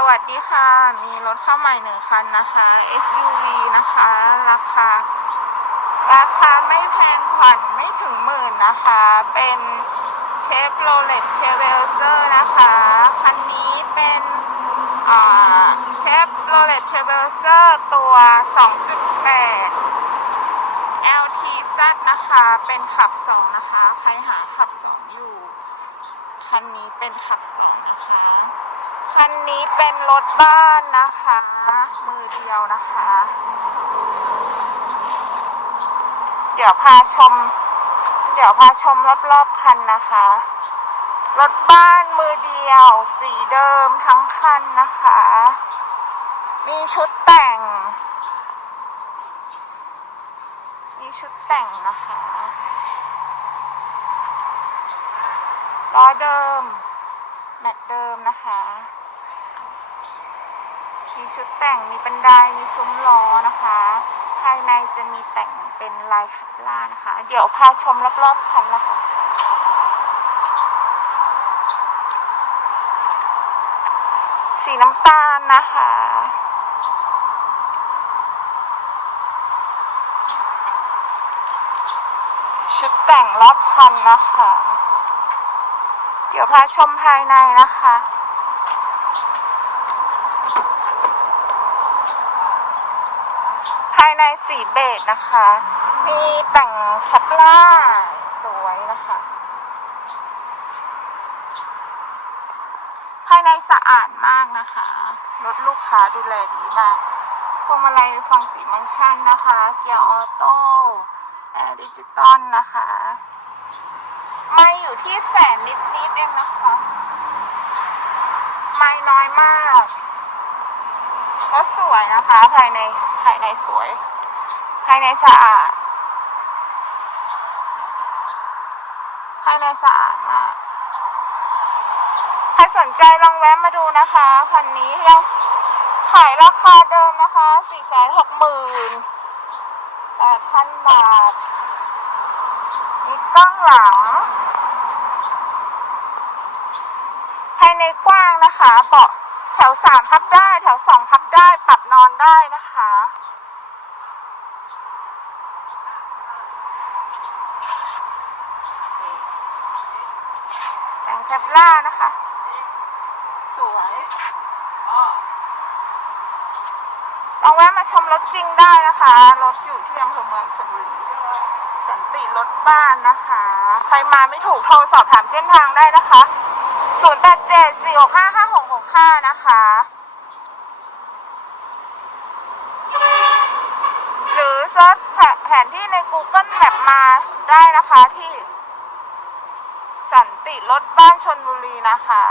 สวัสดีค่ะ มีรถเข้าใหม่หนึ่งคันนะคะ SUV นะคะ ราคา ราคาไม่แพงผ่อนไม่ถึงหมื่นนะคะ เป็นเชฟโรเลตเชเวลเซอร์นะคะ คันนี้เป็นเชฟโรเลตเชเวลเซอร์ตัว 2.8 LTZ นะคะ เป็นขับ 2 นะคะ ใครหาขับ 2 อยู่ คันนี้เป็นขับ 2 นะคะ คันนี้เป็นรถบ้านนะคะ มือเดียวนะคะ เดี๋ยวพาชม เดี๋ยวพาชมรอบๆคันนะคะ รถบ้านมือเดียว สีเดิมทั้งคันนะคะ มีชุดแต่ง มีชุดแต่งนะคะล้อเดิม แมตเดิมนะคะมีชุดแต่งมีบันไดมีซุ้มล้อนะคะ ภายในจะมีแต่งเป็นลายขับล่านะคะ เดี๋ยวพาชมรอบๆคันนะคะสีน้ำตาลนะคะชุดแต่งรอบคันนะคะ ดี๋ยวพาชมภายในนะคะ ภายในสีเบจนะคะ มีแต่งแคปล่าสวยนะคะ ภายในสะอาดมากนะคะ รถลูกค้าดูแลดีมาก พวงมาลัยฟังติมังชันนะคะ เกียร์ออโต้แอร์ดิจิตอลนะคะ ไม่อยู่ที่แสนนิดนิดๆเองนะคะ ไม่น้อยมากก็สวยนะคะ ภายในภายในสวย ภายในสะอาด ภายในสะอาดมาก ใครสนใจลองแวะมาดูนะคะคันนี้ยังขายราคาเดิมนะคะสี่แสนหกหมื่นแปดพันบาท มีกล้องหลัง ภายในกว้างนะคะเบาะแถวสามพับได้ แถวสองพับได้ ปรับนอนได้นะคะนี่แต่งแคปล่านะคะ สวยลองแวะมาชมรถจริงได้นะคะ รถอยู่ที่อำเภอเมืองชลบุรีสันติ รถบ้านนะคะ ใครมาไม่ถูกโทรสอบถามเส้นทางได้นะคะ 0 8 7 4 6 5 5 6 6 5 นะคะ หรือเซิร์ชแผนที่ใน Google Map มาได้นะคะที่สันติรถบ้านชนบุรีนะคะ